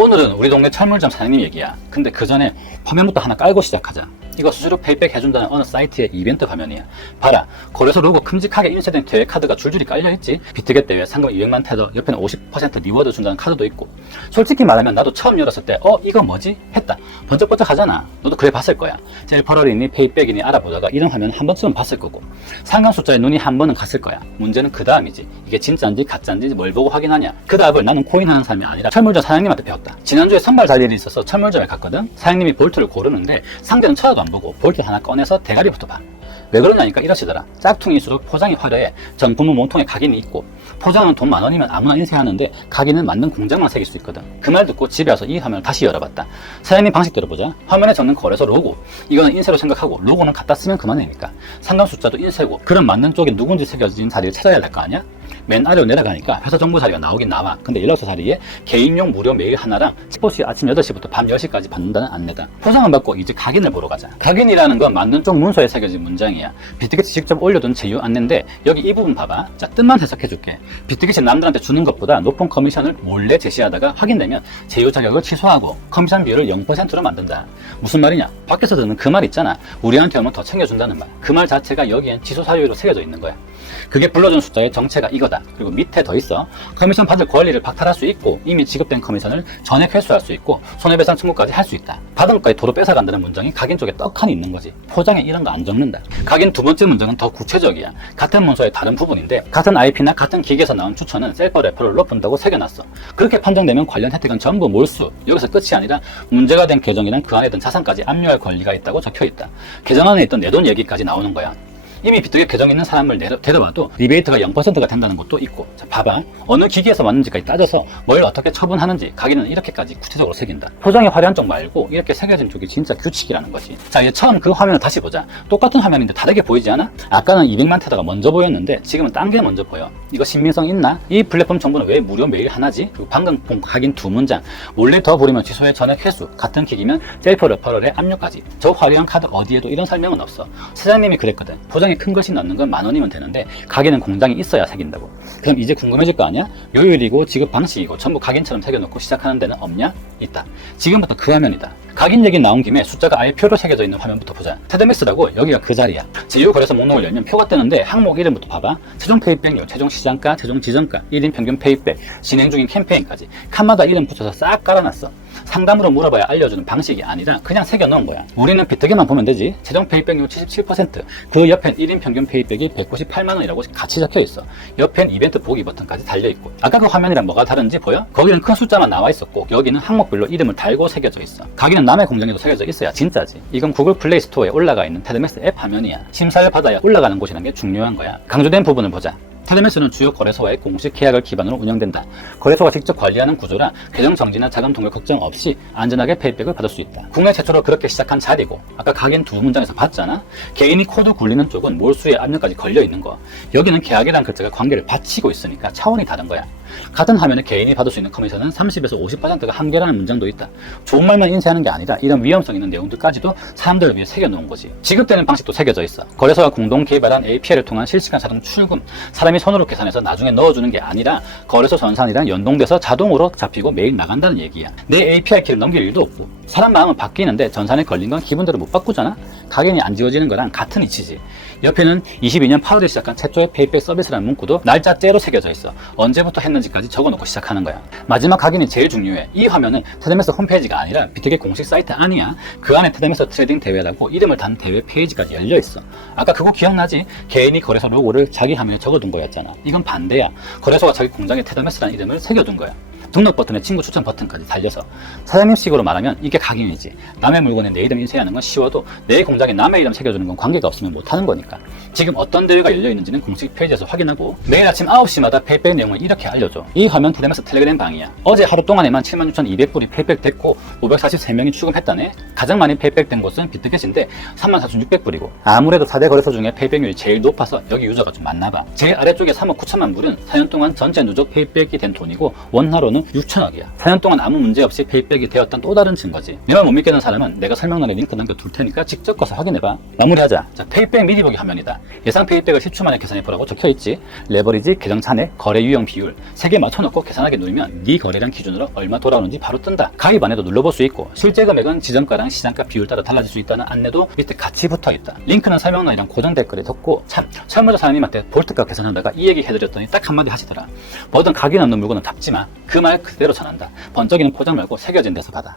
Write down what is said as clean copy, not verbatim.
오늘은 우리 동네 철물점 사장님 얘기야. 근데 그 전에 화면부터 하나 깔고 시작하자. 이거 수수료 페이백 해준다는 어느 사이트의 이벤트 화면이야. 봐라, 거래소 로고 큼직하게 인쇄된 대회 카드가 줄줄이 깔려있지. 비트겟 대회 상금 200만 테더, 옆에는 50% 리워드 준다는 카드도 있고. 솔직히 말하면 나도 처음 열었을 때 이거 뭐지? 했다. 번쩍번쩍 하잖아. 너도 그래 봤을 거야. 셀퍼럴이니 페이백이니 알아보다가 이런 화면 한 번쯤은 봤을 거고, 상금 숫자에 눈이 한 번은 갔을 거야. 문제는 그 다음이지. 이게 진짜인지 가짜인지 뭘 보고 확인하냐. 그 답을 나는 코인하는 사람이 아니라 철물점 사장님한테 배웠다. 지난주에 선발 자리에 있어서 철물점에 갔거든. 사장님이 볼트를 고르는데 상대는 쳐다도 안 보고 볼트 하나 꺼내서 대가리부터 봐. 왜 그러냐니까 이러시더라. 짝퉁일수록 포장이 화려해. 정품은 몸통에 각인이 있고, 포장은 돈 10,000원이면 아무나 인쇄하는데 각인은 맞는 공장만 새길 수 있거든. 그 말 듣고 집에 와서 이 화면을 다시 열어봤다. 사장님 방식대로 보자. 화면에 적는 거래소 로고, 이거는 인쇄로 생각하고 로고는 갖다 쓰면 그만이니까. 상담 숫자도 인쇄고, 그럼 맞는 쪽에 누군지 새겨진 자리를 찾아야 할 거 아니야? 맨 아래로 내려가니까 회사 정보 자리가 나오긴 나와. 근데 연락처 자리에 개인용 무료 메일 하나랑 스포츠 아침 8시부터 밤 10시까지 받는다는 안내다. 포장은 받고 이제 각인을 보러 가자. 각인이라는 건 맞는 쪽 문서에 새겨진 문장이야. 비트겟이 직접 올려둔 제휴 안내인데 여기 이 부분 봐봐. 자, 뜻만 해석해줄게. 비트겟이 남들한테 주는 것보다 높은 커미션을 몰래 제시하다가 확인되면 제휴 자격을 취소하고 커미션 비율을 0%로 만든다. 무슨 말이냐? 밖에서 듣는 그 말 있잖아. 우리한테 오면 더 챙겨준다는 말. 그 말 자체가 여기엔 취소 사유로 새겨져 있는 거야. 그게 불러준 숫자의 정체가 이거다. 그리고 밑에 더 있어. 커미션 받을 권리를 박탈할 수 있고, 이미 지급된 커미션을 전액 회수할 수 있고, 손해배상 청구까지 할 수 있다. 받은 것까지 도로 뺏어간다는 문장이 각인 쪽에 떡하니 있는 거지. 포장에 이런 거 안 적는다. 각인 두 번째 문장은 더 구체적이야. 같은 문서의 다른 부분인데 같은 IP나 같은 기기에서 나온 추천은 셀프 레퍼럴로 본다고 새겨놨어. 그렇게 판정되면 관련 혜택은 전부 몰수. 여기서 끝이 아니라 문제가 된 계정이랑 그 안에 든 자산까지 압류할 권리가 있다고 적혀있다. 계정 안에 있던 내 돈 얘기까지 나오는 거야. 이미 비트겟 계정 있는 사람을 데려와도 리베이트가 0%가 된다는 것도 있고. 자, 봐봐. 어느 기기에서 왔는지까지 따져서 뭘 어떻게 처분하는지 각인은 이렇게까지 구체적으로 새긴다. 포장이 화려한 쪽 말고 이렇게 새겨진 쪽이 진짜 규칙이라는 거지. 자, 이제 처음 그 화면을 다시 보자. 똑같은 화면인데 다르게 보이지 않아? 아까는 200만 테더가 먼저 보였는데 지금은 딴 게 먼저 보여. 이거 신빙성 있나? 이 플랫폼 정보는 왜 무료 메일 하나지? 그리고 방금 본 각인 두 문장. 원래 더 부리면 취소의 전액 회수. 같은 기기면 셀프 레퍼럴의 압류까지. 저 화려한 카드 어디에도 이런 설명은 없어. 사장님이 그랬거든. 포장이 큰 것이 넣는 건 10,000원이면 되는데 각인은 공장이 있어야 새긴다고. 그럼 이제 궁금해질 거 아니야? 요일이고 지급 방식이고 전부 각인처럼 새겨놓고 시작하는 데는 없냐? 있다. 지금부터 그 화면이다. 각인 얘기 나온 김에 숫자가 아예 표로 새겨져 있는 화면부터 보자. 테드맥스라고 여기가 그 자리야. 제휴거래소 목록을 열면 표가 뜨는데 항목 이름부터 봐봐. 최종 페이백료, 최종 시장가, 최종 지정가, 1인 평균 페이백, 진행 중인 캠페인까지 칸마다 이름 붙여서 싹 깔아놨어. 상담으로 물어봐야 알려주는 방식이 아니라 그냥 새겨놓은 거야. 우리는 비트겟만 보면 되지. 최종 페이백료 77%, 그 옆엔 1인 평균 페이백이 198만원이라고 같이 적혀있어. 옆엔 이벤트 보기 버튼까지 달려있고. 아까 그 화면이랑 뭐가 다른지 보여? 거기는 큰 숫자만 나와있었고 여기는 항목별로 이름을 달고 새겨져 있어. 가게는 남의 공장에도 새겨져 있어야 진짜지. 이건 구글 플레이 스토어에 올라가 있는 테드맥스 앱 화면이야. 심사를 받아야 올라가는 곳이라는 게 중요한 거야. 강조된 부분을 보자. 테드맥스는 주요 거래소와의 공식 계약을 기반으로 운영된다. 거래소가 직접 관리하는 구조라 계정 정지나 자금 동결 걱정 없이 안전하게 페이백을 받을 수 있다. 국내 최초로 그렇게 시작한 자리고, 아까 각인 두 문장에서 봤잖아. 개인이 코드 굴리는 쪽은 몰수의 압력까지 걸려있는 거. 여기는 계약이란 글자가 관계를 바치고 있으니까 차원이 다른 거야. 같은 화면에 개인이 받을 수 있는 커미션은 30에서 50%가 한계라는 문장도 있다. 좋은 말만 인쇄하는 게 아니라 이런 위험성 있는 내용들까지도 사람들을 위해 새겨놓은 거지. 지급되는 방식도 새겨져 있어. 거래소가 공동 개발한 API를 통한 실시간 자동 출금, 사람이 손으로 계산해서 나중에 넣어주는 게 아니라 거래소 전산이랑 연동돼서 자동으로 잡히고 매일 나간다는 얘기야. 내 API 키를 넘길 일도 없고. 사람 마음은 바뀌는데 전산에 걸린 건 기분대로 못 바꾸잖아. 각인이 안 지워지는 거랑 같은 이치지. 옆에는 22년 8월에 시작한 최초의 페이백 서비스라는 문구도 날짜째로 새겨져 있어. 언제부터 했는지까지 적어놓고 시작하는 거야. 마지막 각인이 제일 중요해. 이 화면은 테드맥스 홈페이지가 아니라 비트겟 공식 사이트 아니야. 그 안에 테드맥스 트레이딩 대회라고 이름을 단 대회 페이지까지 열려있어. 아까 그거 기억나지? 개인이 거래소 로고를 자기 화면에 적어둔 거였잖아. 이건 반대야. 거래소가 자기 공장에 테드맥스라는 이름을 새겨둔 거야. 등록 버튼에 친구 추천 버튼까지 달려서. 사장님식으로 말하면 이게 각인이지. 남의 물건에 내 이름 인쇄하는 건 쉬워도 내 공장에 남의 이름 새겨주는 건 관계가 없으면 못하는 거니까. 지금 어떤 대회가 열려있는지는 공식 페이지에서 확인하고 매일 아침 9시마다 페이백 내용을 이렇게 알려줘. 이 화면 테드맥스 텔레그램 방이야. 어제 하루 동안에만 76,200불이 페이백 됐고 543명이 출금했다네. 가장 많이 페이백 된 곳은 비트겟인데 34,600불이고 아무래도 4대 거래소 중에 페이백률이 제일 높아서 여기 유저가 좀 많나봐. 제일 아래쪽에 3억 9천만 불은 4년 동안 전체 누적 페이백이 된 돈이고 원화로는 돈은 6천억이야. 4년 동안 아무 문제 없이 페이백이 되었던 또 다른 증거지. 이걸 못 믿겠는 사람은 내가 설명란에 링크 남겨둘 테니까 직접 가서 확인해봐. 마무리하자. 자, 페이백 미리 보기 화면이다. 예상 페이백을 10초 만에 계산해보라고 적혀있지. 레버리지, 계정 잔액, 거래 유형 비율 3개 맞춰놓고 계산하기 누르면 네 거래량 기준으로 얼마 돌아오는지 바로 뜬다. 가입 안 해도 눌러볼 수 있고 실제 금액은 지정가랑 시장가 비율 따라 달라질 수 있다는 안내도 밑에 같이 붙어있다. 링크는 설명란이랑 고정 댓글에 뒀고, 참 설문조 사장님한테 볼트값 계산하다가 이 얘기 해드렸더니 딱 한마디 하시더라. 뭐든 각인 없는 물건은 잡지마. 그 말 그대로 전한다. 번쩍이는 포장 말고 새겨진 데서 받아.